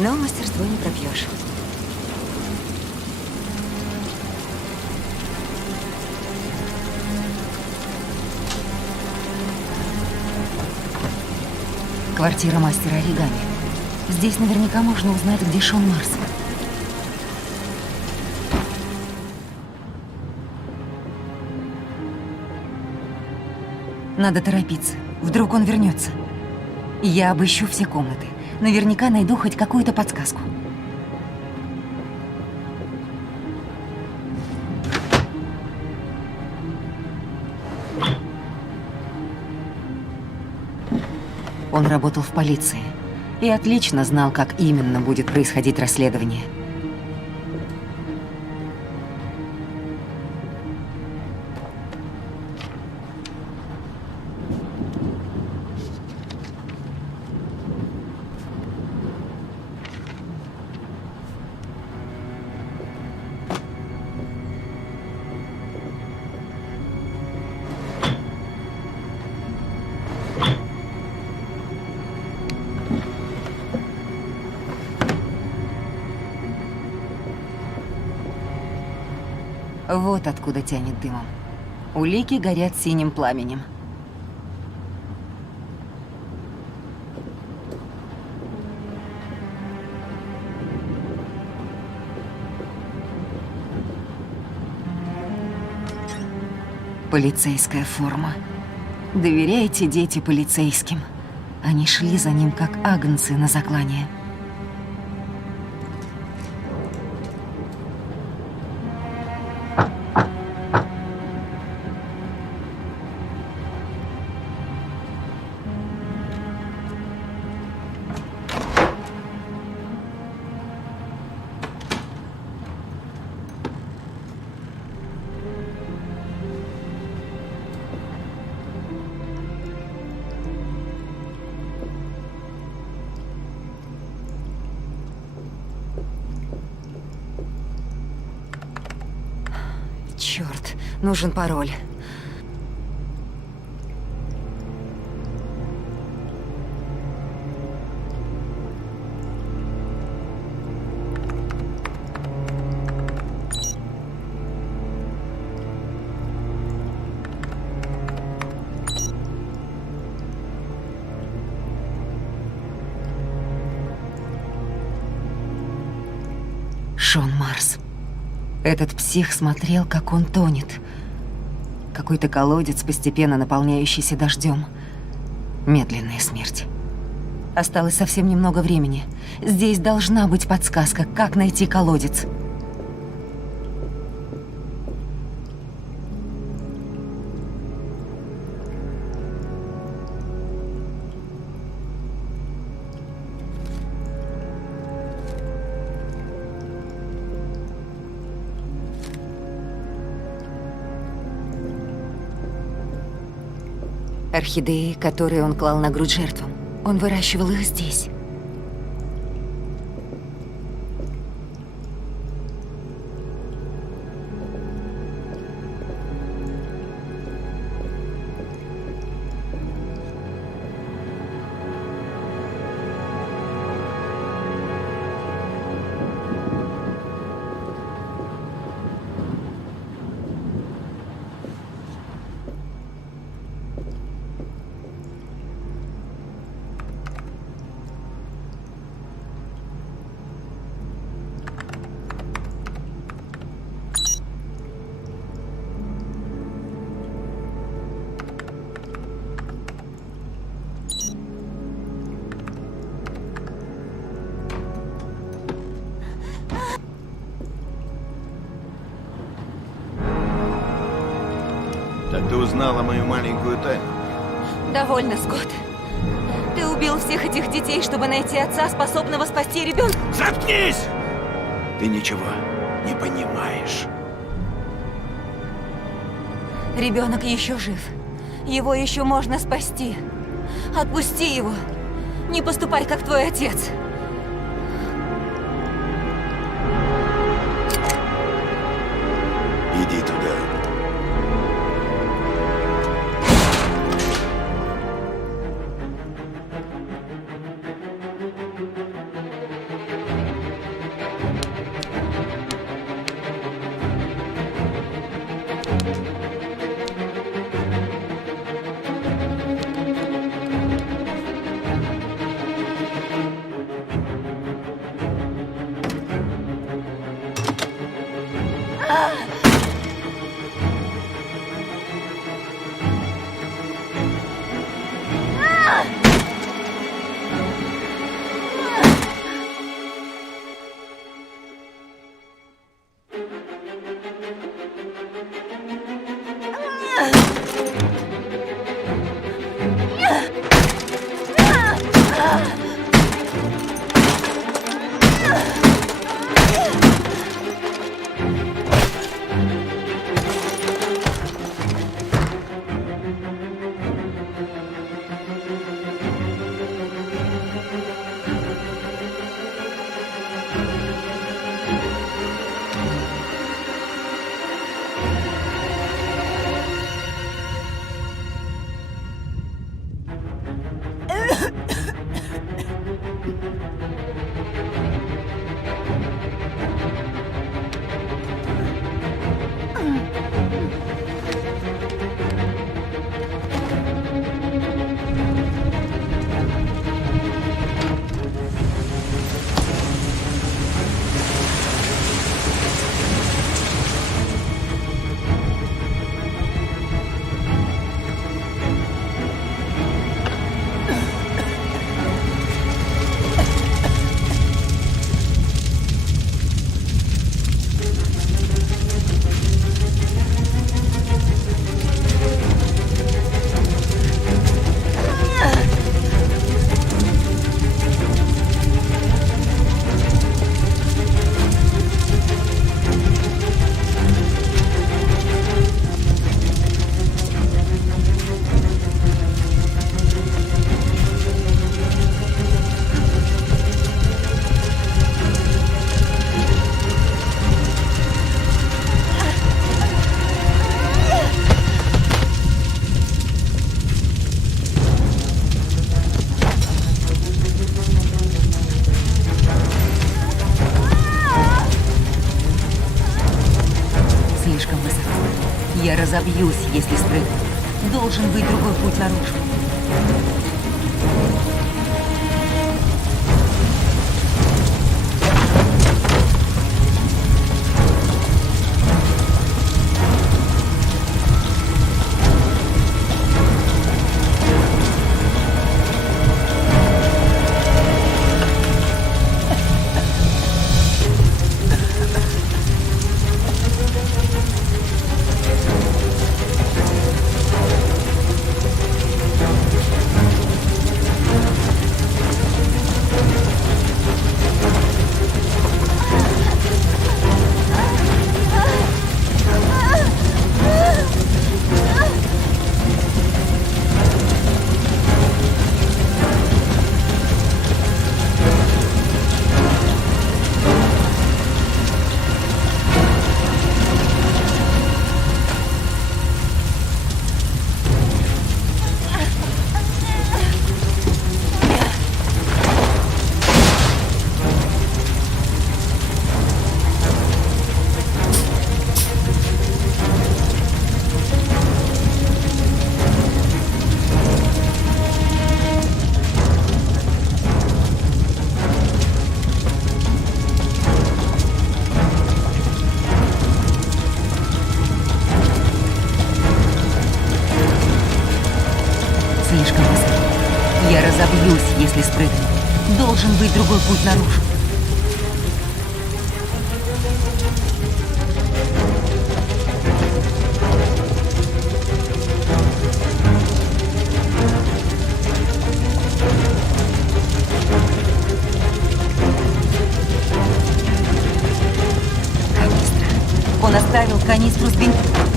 Но мастерство не пропьешь. Квартира мастера оригами. Здесь наверняка можно узнать, где Шон Марс. Надо торопиться. Вдруг он вернется. Я обыщу все комнаты. Наверняка найду хоть какую-то подсказку. Он работал в полиции и отлично знал, как именно будет происходить расследование. Вот откуда тянет дымом. Улики горят синим пламенем. Полицейская форма. Доверяйте, дети, полицейским. Они шли за ним, как агнцы на заклание. Черт, нужен пароль. Шон Марс. Этот псих смотрел, как он тонет. Какой-то колодец, постепенно наполняющийся дождем. Медленная смерть. Осталось совсем немного времени. Здесь должна быть подсказка, как найти колодец. Орхидеи, которые он клал на грудь жертвам. Он выращивал их здесь. Так ты узнала мою маленькую тайну? Довольно, Скотт. Ты убил всех этих детей, чтобы найти отца, способного спасти ребенка. Заткнись! Ты ничего не понимаешь. Ребенок еще жив. Его еще можно спасти. Отпусти его. Не поступай, как твой отец. Иди туда. Я разобьюсь, если спрыгну. Должен быть другой путь наружу. Слишком высоко. Я разобьюсь, если спрыгну. Должен быть другой путь наружу. Он оставил канистру с бензином.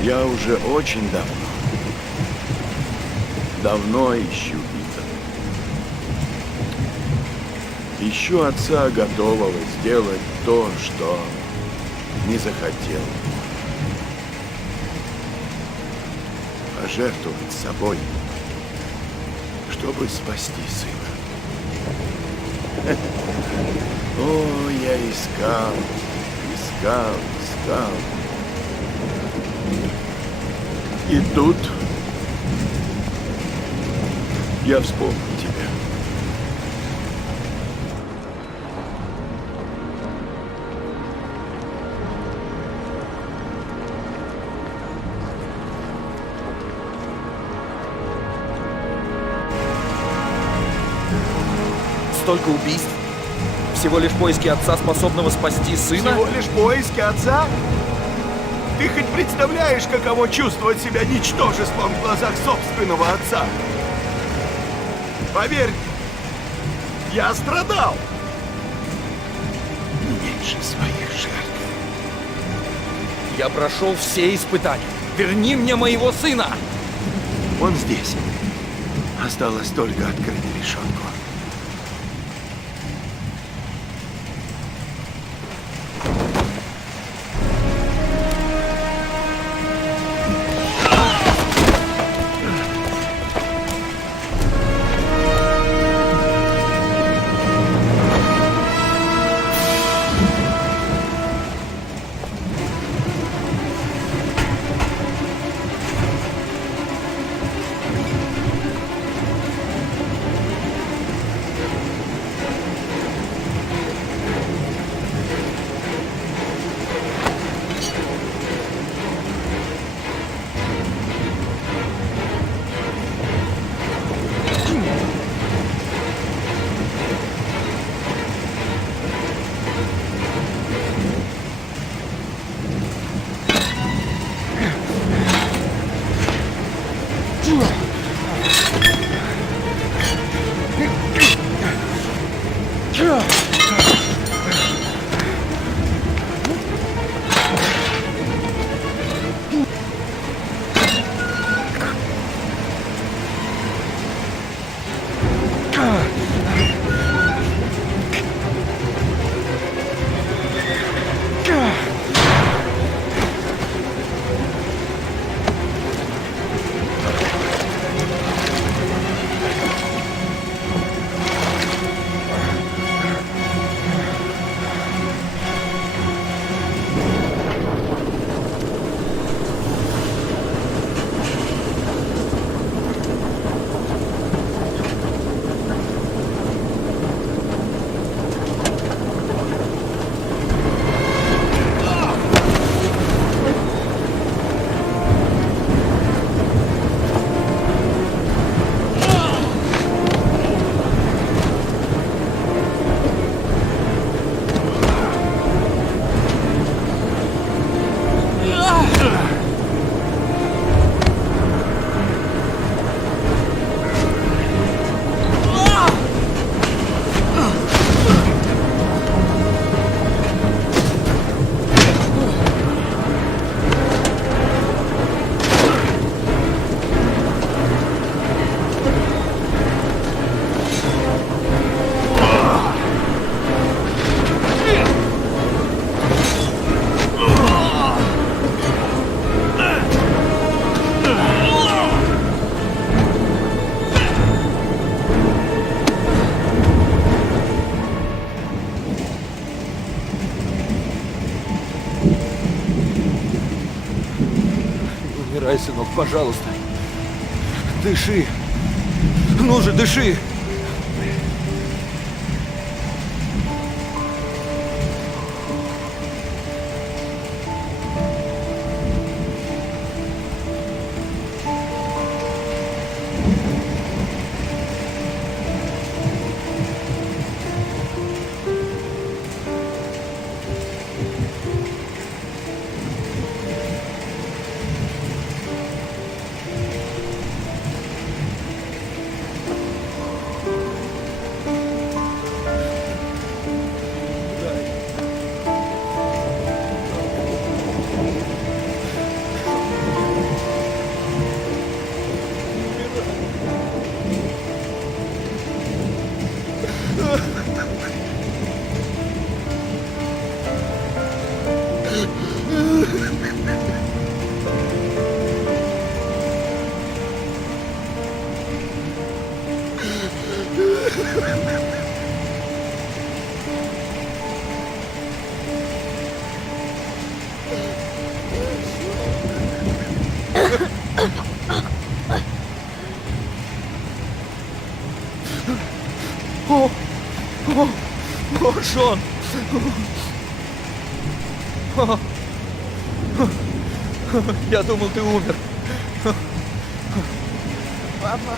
Я уже очень давно ищу Итана. Ищу отца, готового сделать то, что не захотел. Пожертвовать собой, чтобы спасти сына. О, я искал. И тут я вспомнил тебя. Столько убийств. Всего лишь поиски отца, способного спасти сына. Всего лишь поиски отца? Ты хоть представляешь, каково чувствовать себя ничтожеством в глазах собственного отца? Поверь, я страдал. Меньше своих жертв. Я прошел все испытания. Верни мне моего сына! Он здесь. Осталось только открыть решетку. Умирай, сынок, пожалуйста. Дыши. Ну же, дыши. О, Шон! Я думал, ты умер. Папа,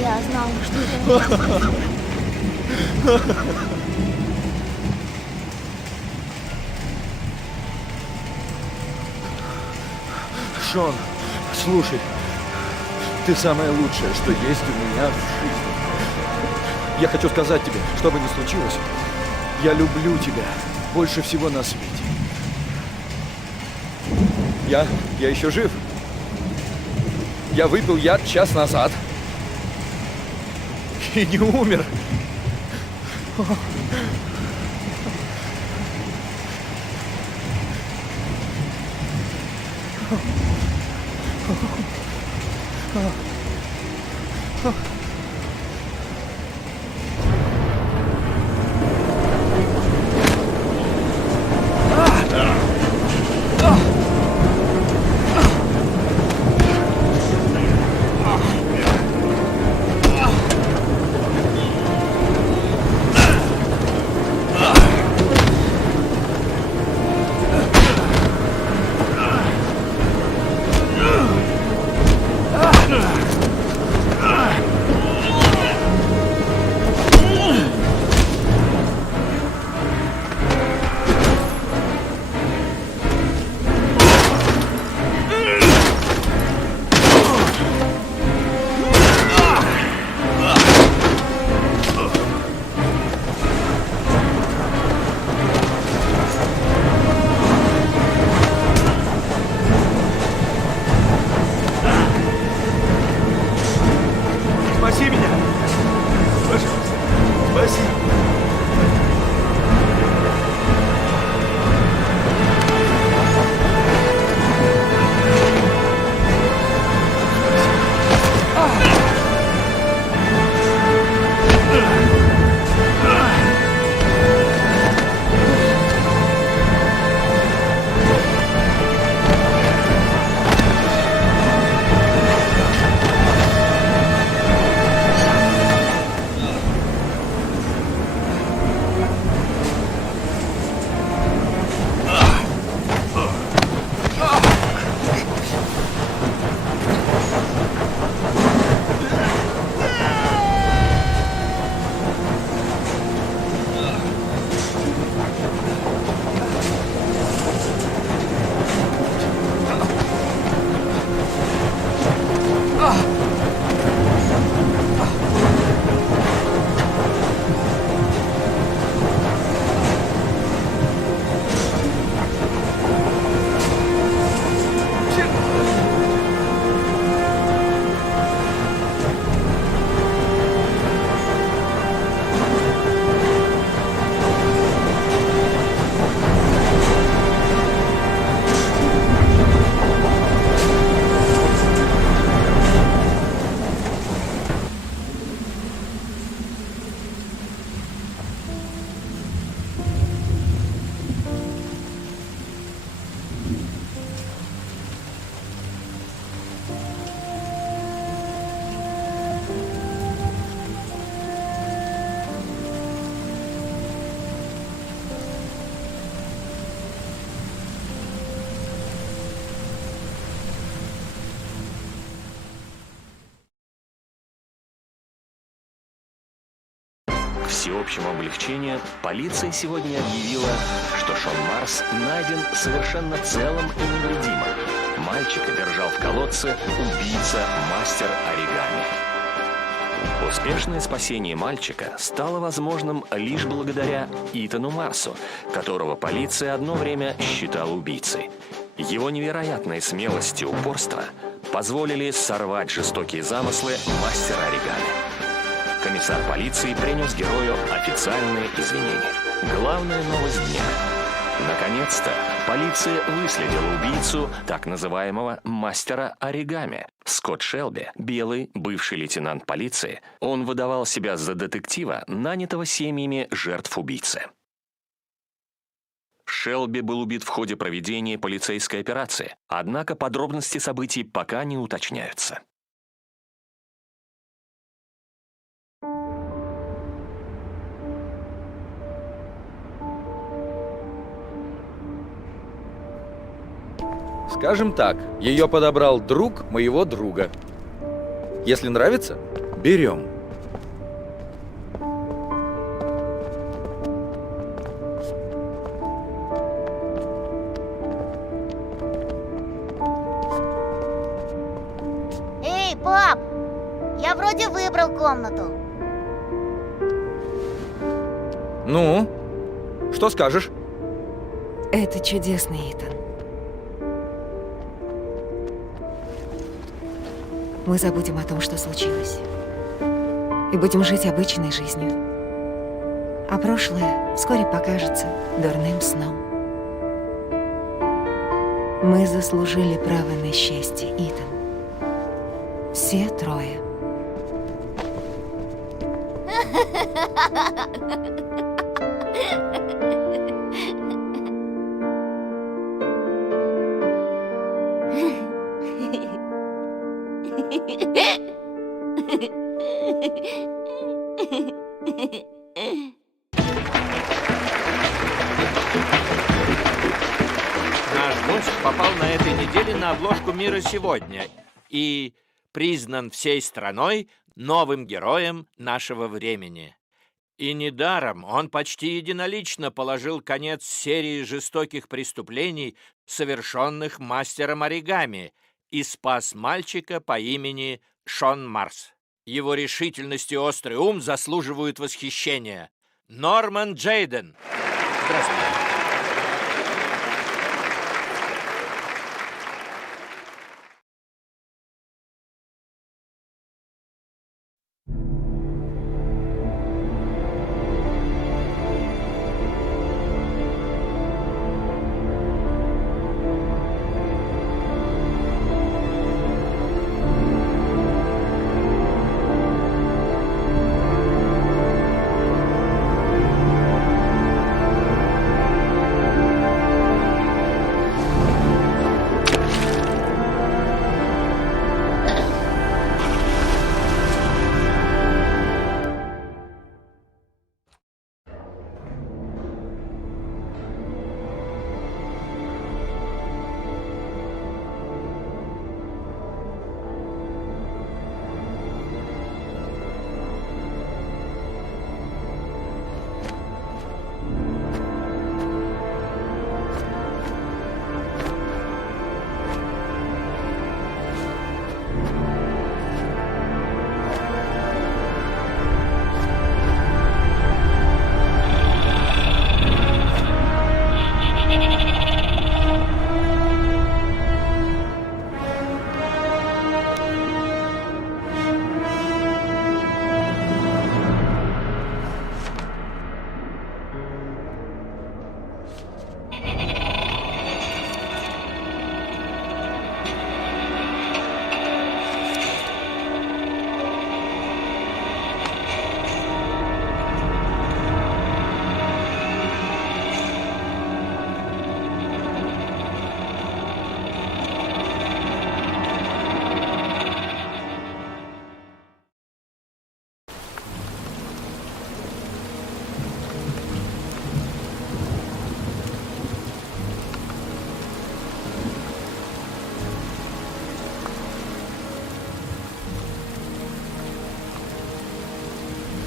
я знал, что это... Шон, слушай, ты самое лучшее, что есть у меня в жизни. Я хочу сказать тебе, что бы ни случилось, я люблю тебя больше всего на свете. Я еще жив. Я выпил яд час назад. И не умер. всеобщему облегчению полиция сегодня объявила, что Шон Марс найден совершенно целым и невредимым. Мальчика держал в колодце убийца-мастер оригами. Успешное спасение мальчика стало возможным лишь благодаря Итану Марсу, которого полиция одно время считала убийцей. Его невероятная смелость и упорство позволили сорвать жестокие замыслы мастера оригами. Комиссар полиции принес герою официальные извинения. Главная новость дня. Наконец-то полиция выследила убийцу так называемого мастера оригами. Скотт Шелби, белый, бывший лейтенант полиции, он выдавал себя за детектива, нанятого семьями жертв убийцы. Шелби был убит в ходе проведения полицейской операции, однако подробности событий пока не уточняются. Скажем так, ее подобрал друг моего друга. Если нравится, берем. Эй, пап! Я вроде выбрал комнату. Ну, что скажешь? Это чудесно, Итан. Мы забудем о том, что случилось. И будем жить обычной жизнью. А прошлое вскоре покажется дурным сном. Мы заслужили право на счастье, Итан. Все трое. Наш гость попал на этой неделе на обложку «Мира сегодня» и признан всей страной новым героем нашего времени. И недаром он почти единолично положил конец серии жестоких преступлений, совершенных мастером оригами, и спас мальчика по имени Шон Марс. Его решительность и острый ум заслуживают восхищения. Норман Джейден. Здравствуйте.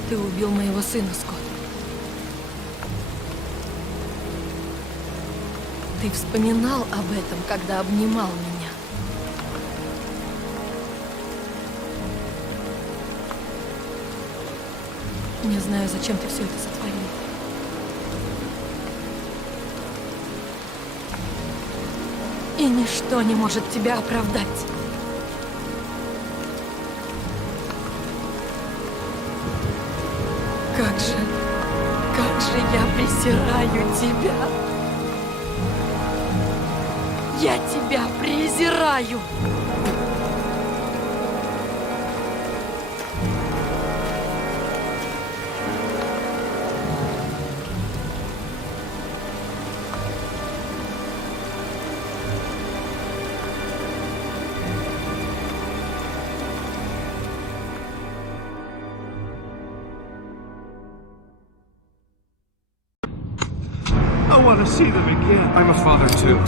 Ты убил моего сына, Скотт. Ты вспоминал об этом, когда обнимал меня. Не знаю, зачем ты все это сотворил. И ничто не может тебя оправдать. Как же я презираю тебя. Я тебя презираю. I want to see them again. I'm a father too.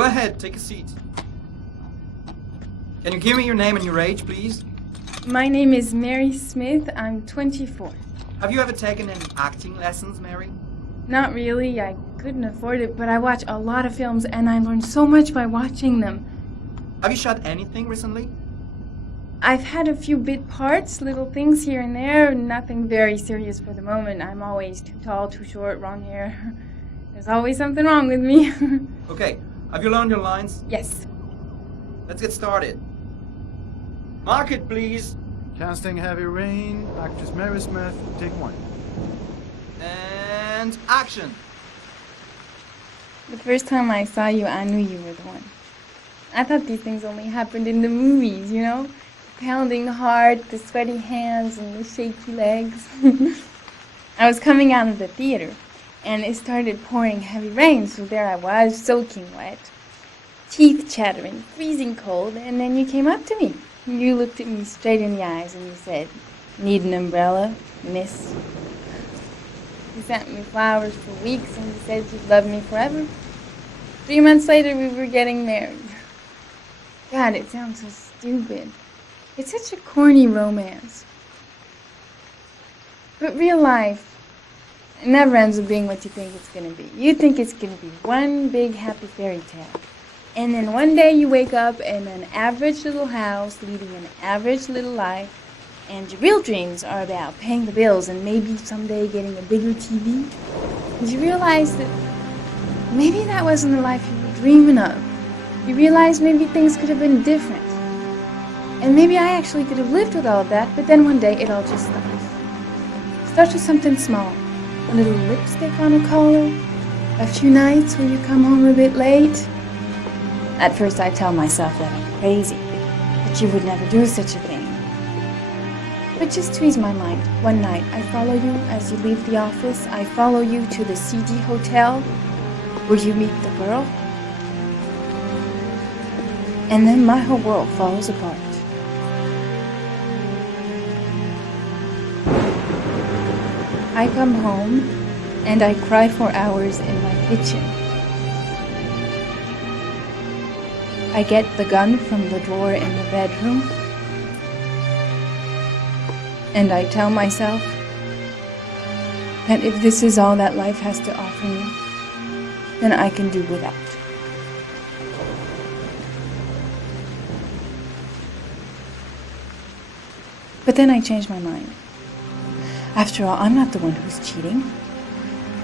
Go ahead, take a seat. Can you give me your name and your age, please? My name is Mary Smith. I'm 24. Have you ever taken any acting lessons, Mary? Not really. I couldn't afford it, but I watch a lot of films and I learn so much by watching them. Have you shot anything recently? I've had a few bit parts, little things here and there, nothing very serious for the moment. I'm always too tall, too short, wrong hair. There's always something wrong with me. Okay, have you learned your lines? Yes. Let's get started. Mark it, please. Casting Heavy Rain, actress Mary Smith, take one. And action. The first time I saw you, I knew you were the one. I thought these things only happened in the movies, you know? The pounding heart, the sweaty hands, and the shaky legs. I was coming out of the theater, and it started pouring heavy rain, so there I was, soaking wet, teeth chattering, freezing cold, and then you came up to me. You looked at me straight in the eyes and you said, "Need an umbrella, miss?" You sent me flowers for weeks and you said you'd love me forever. 3 months later, we were getting married. God, it sounds so stupid. It's such a corny romance. But real life, it never ends up being what you think it's going to be. You think it's going to be one big happy fairy tale. And then one day you wake up in an average little house, leading an average little life, and your real dreams are about paying the bills and maybe someday getting a bigger TV. And you realize that maybe that wasn't the life you were dreaming of. You realize maybe things could have been different. And maybe I actually could have lived with all of that, but then one day it all just stops. It starts with something small. A little lipstick on a collar, a few nights when you come home a bit late. At first I tell myself that I'm crazy, that you would never do such a thing. But just to ease my mind, one night I follow you as you leave the office. I follow you to the CD hotel where you meet the girl. And then my whole world falls apart. I come home and I cry for hours in my kitchen. I get the gun from the drawer in the bedroom, and I tell myself that if this is all that life has to offer me, then I can do without. But then I change my mind. After all, I'm not the one who's cheating.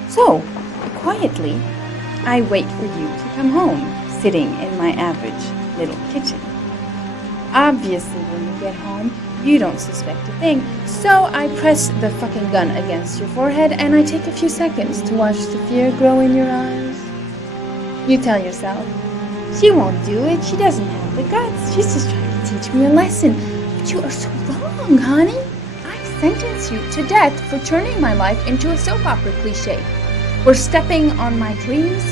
So, quietly, I wait for you to come home, sitting in my average little kitchen. Obviously, when you get home, you don't suspect a thing, so I press the fucking gun against your forehead and I take a few seconds to watch the fear grow in your eyes. You tell yourself, she won't do it, she doesn't have the guts, she's just trying to teach me a lesson. But you are so wrong, honey. I sentence you to death for turning my life into a soap opera cliche, for stepping on my dreams,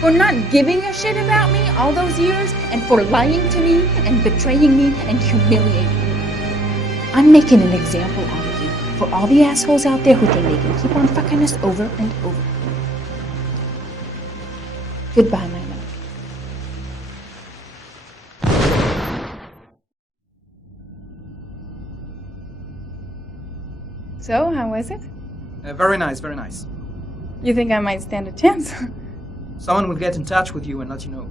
for not giving a shit about me all those years, and for lying to me and betraying me and humiliating me. I'm making an example out of you for all the assholes out there who think they can keep on fucking us over and over. Goodbye, my love. So, how was it? Very nice, very nice. You think I might stand a chance? Someone will get in touch with you and let you know.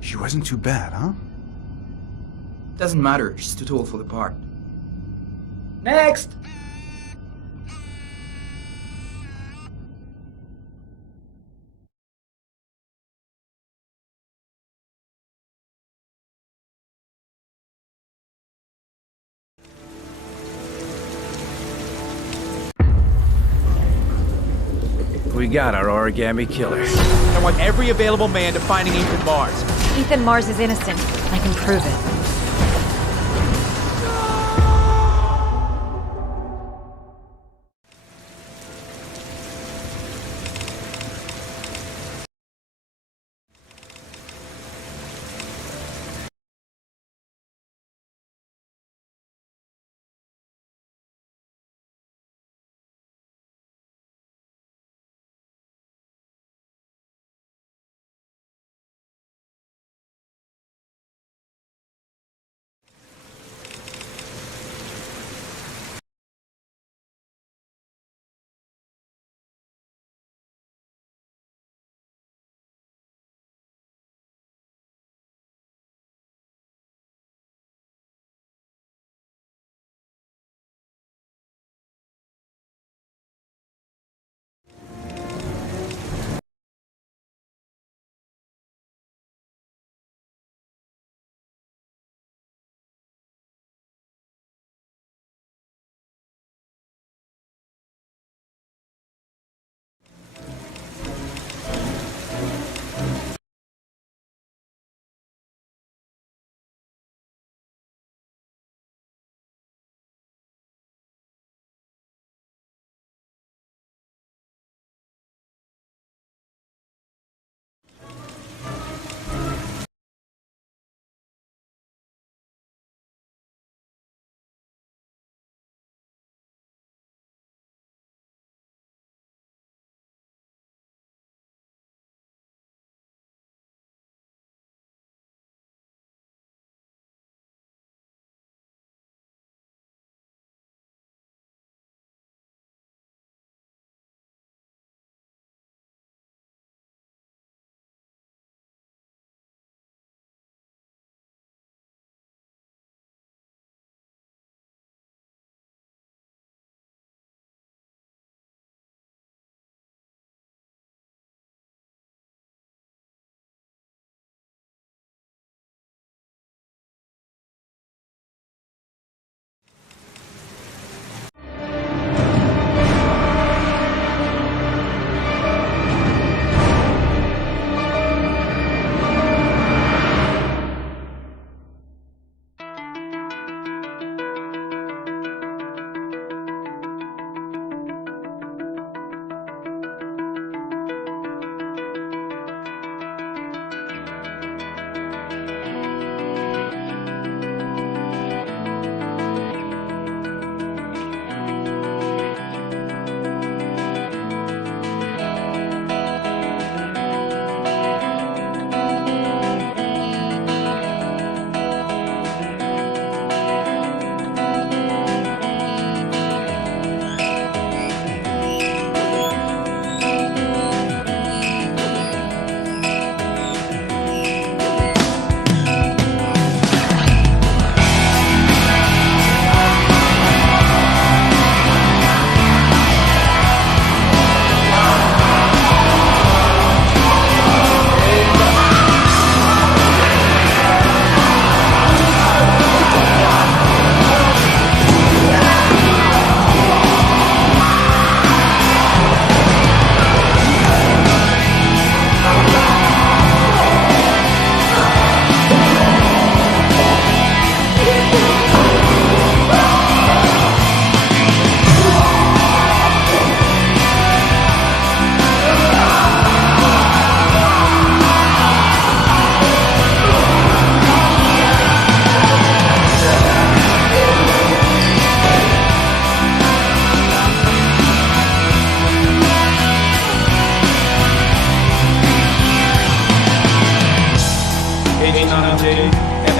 She wasn't too bad, huh? Doesn't matter, she's too tall for the part. Next! We got our origami killer. I want every available man to finding Ethan Mars. Ethan Mars is innocent. I can prove it.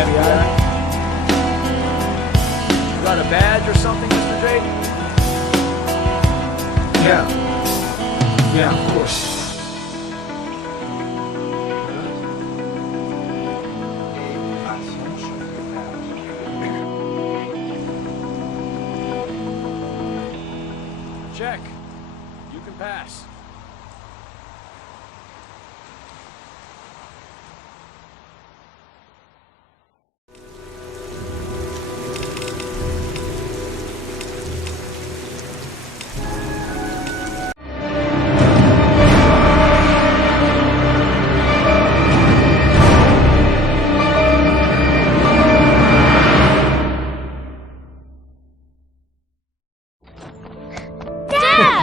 heavy iron? You got a badge or something, Mr. Drayton? Yeah. Yeah, of course. Check. You can pass.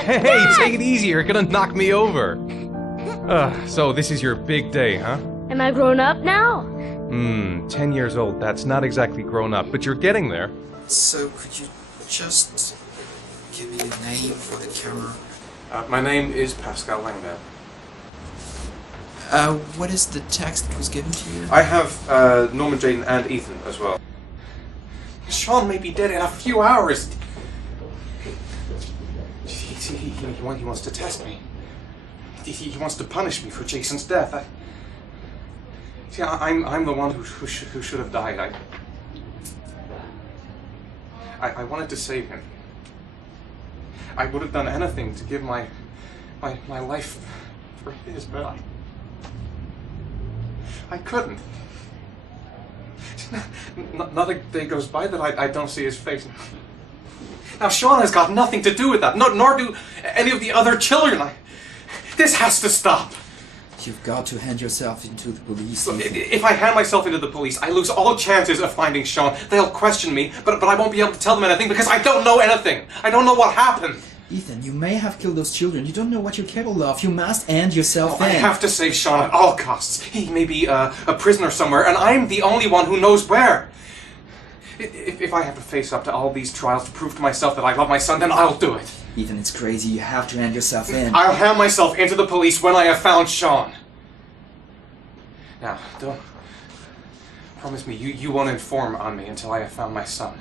Hey, take it easy, you're gonna knock me over. So this is your big day, huh? Am I grown up now? 10 years old, that's not exactly grown up, but you're getting there. So, could you just give me a name for the camera? My name is Pascal Langdale. What is the text that was given to you? I have Norman, Jaden, and Ethan as well. Sean may be dead in a few hours. He wants to test me. He wants to punish me for Jason's death. I'm the one who should have died. I wanted to save him. I would have done anything to give my life for his, but I couldn't. Not a day goes by that I don't see his face. Now, Sean has got nothing to do with that, nor do any of the other children. This has to stop. You've got to hand yourself into the police. If I hand myself into the police, I lose all chances of finding Sean. They'll question me, but I won't be able to tell them anything because I don't know anything. I don't know what happened. Ethan, you may have killed those children. You don't know what you're capable of. You must hand yourself in. I have to save Sean at all costs. He may be a prisoner somewhere, and I'm the only one who knows where. If I have to face up to all these trials to prove to myself that I love my son, then I'll do it. Ethan, it's crazy. You have to hand yourself in. I'll hand myself into the police when I have found Sean. Now, don't... Promise me you won't inform on me until I have found my son.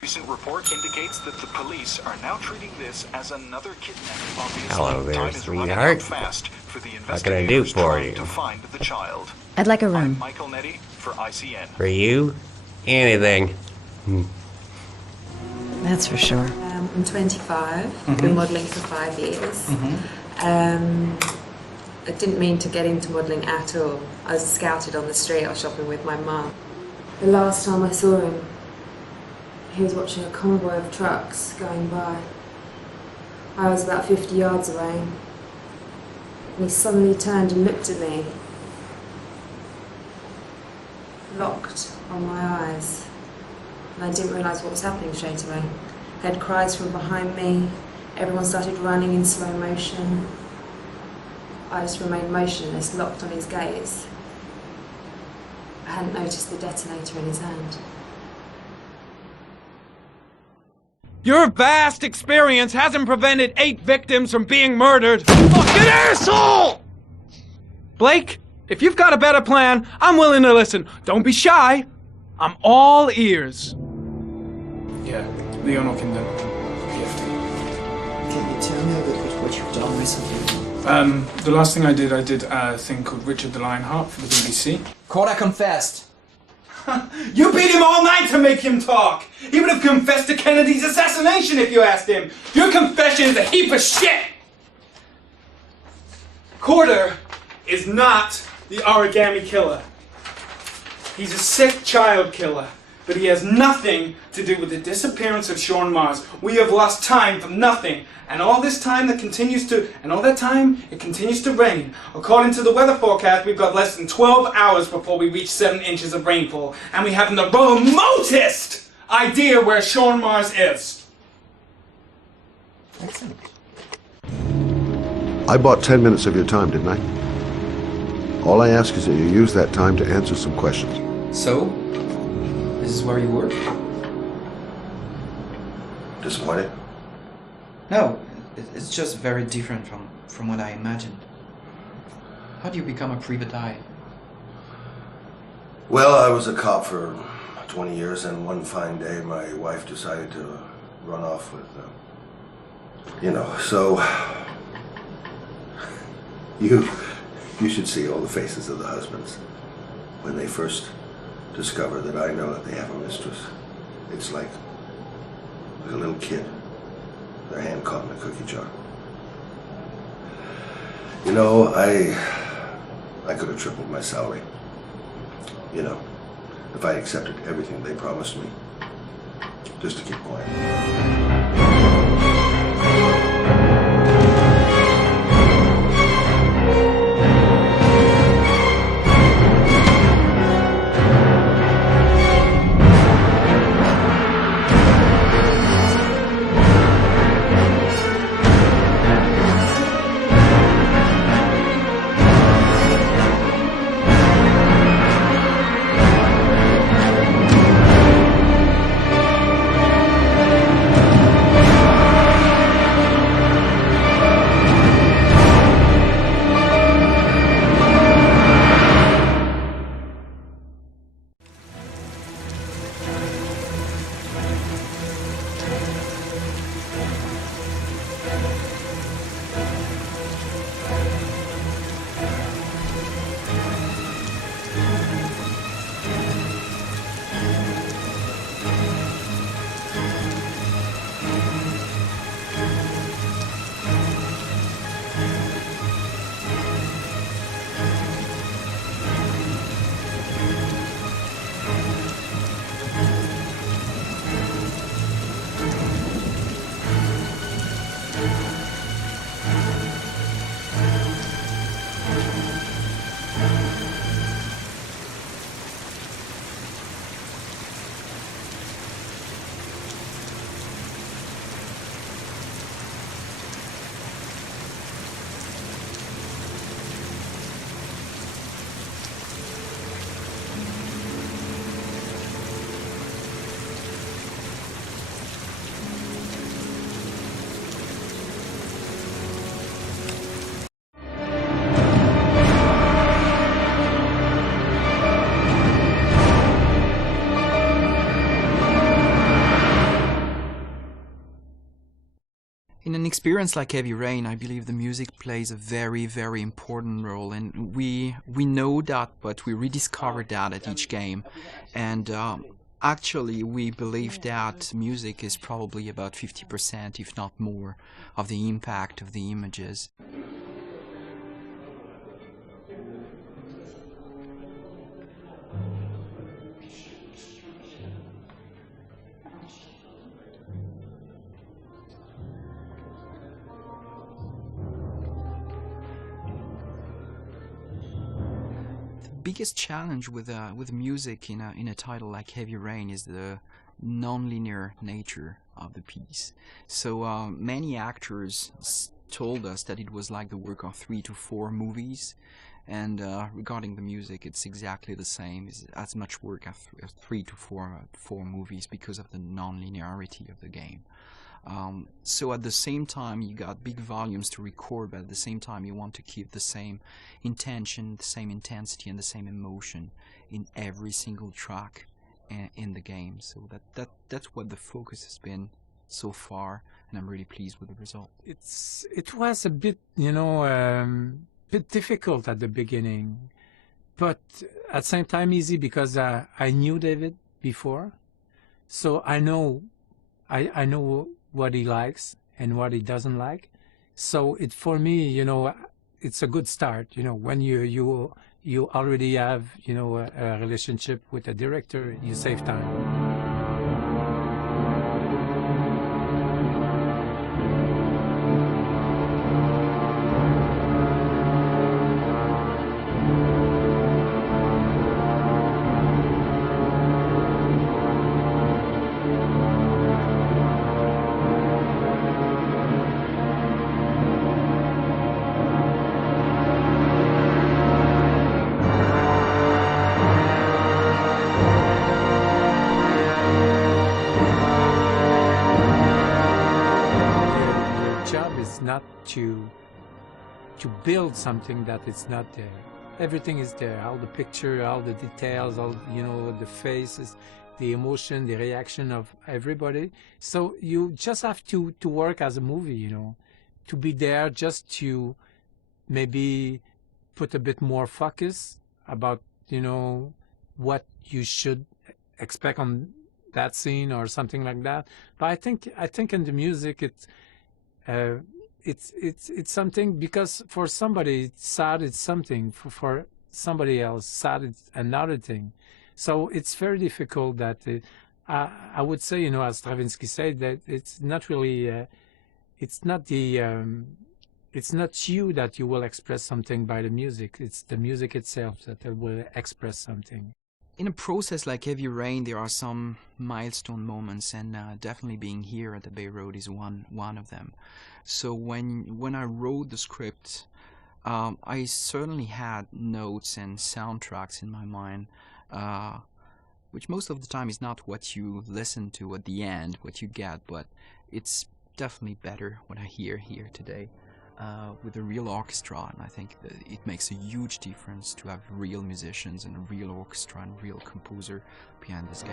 Recent report indicates that the police are now treating this as another kidnapping. Obviously, Hello there, time is running sweetheart. out fast for the What can I do investigators for trying you? to find the child. I'd like a room. I'm Michael Nettie for ICN. For you? Anything. That's for sure. I'm 25, been modelling for 5 years. I didn't mean to get into modelling at all. I was scouted on the street, I was shopping with my mum. The last time I saw him, he was watching a convoy of trucks going by. I was about 50 yards away. And he suddenly turned and looked at me. Locked on my eyes. And I didn't realise what was happening straight away. I heard cries from behind me. Everyone started running in slow motion. I just remained motionless, locked on his gaze. I hadn't noticed the detonator in his hand. Your vast experience hasn't prevented 8 victims from being murdered. You fucking asshole! Blake, if you've got a better plan, I'm willing to listen. Don't be shy. I'm all ears. Yeah, Leon Ockenden. Can you tell me a bit about what you've done recently? The last thing I did a thing called Richard the Lionheart for the BBC. Corda confessed. You beat him all night to make him talk. He would have confessed to Kennedy's assassination if you asked him. Your confession is a heap of shit. Corder is not the origami killer. He's a sick child killer, but he has nothing to do with the disappearance of Sean Mars. We have lost time for nothing, and all this time it continues to rain. According to the weather forecast, we've got less than 12 hours before we reach 7 inches of rainfall, and we haven't the remotest idea where Sean Mars is. Excellent. I bought 10 minutes of your time, didn't I? All I ask is that you use that time to answer some questions. So, this is where you work? Disappointed? No, it's just very different from what I imagined. How do you become a private eye? Well, I was a cop for 20 years, and one fine day my wife decided to run off with, so you should see all the faces of the husbands when they first discover that I know that they have a mistress. It's like a little kid, their hand caught in a cookie jar. I could have tripled my salary. If I accepted everything they promised me, just to keep quiet. In an experience like Heavy Rain, I believe the music plays a very, very important role, and we know that, but we rediscover that at each game. And actually, we believe that music is probably about 50%, if not more, of the impact of the images. Biggest challenge with music in a title like Heavy Rain is the non-linear nature of the piece. So many actors told us that it was like the work of 3 to 4 movies, and regarding the music, it's exactly the same. It's as much work as 3 to 4 movies because of the non-linearity of the game. So at the same time you got big volumes to record, but at the same time you want to keep the same intention, the same intensity and the same emotion in every single track in the game. So that's what the focus has been so far, and I'm really pleased with the result. It was a bit, bit difficult at the beginning, but at the same time easy because I knew David before, so I know what he likes and what he doesn't like. So for me, it's a good start. When you already have, a relationship with a director, you save time. Not to build something that is not there. everything is there, all the picture, all the details, all, you know, the faces, the emotion, the reaction of everybody. So you just have to work as a movie, you know, to be there, just to maybe put a bit more focus about, you know, what you should expect on that scene or something like that. But I think in the music it's something, because for somebody sad it's something, for somebody else sad it's another thing. So it's very difficult that I would say, you know, as Stravinsky said, that it's not really it's not you that you will express something by the music. It's the music itself that will express something. In a process like Heavy Rain, there are some milestone moments, and definitely being here at the Bay Road is one of them. So when I wrote the script, I certainly had notes and soundtracks in my mind, which most of the time is not what you listen to at the end, what you get, but it's definitely better what I hear here today. With a real orchestra, and I think that it makes a huge difference to have real musicians and a real orchestra and real composer behind this game.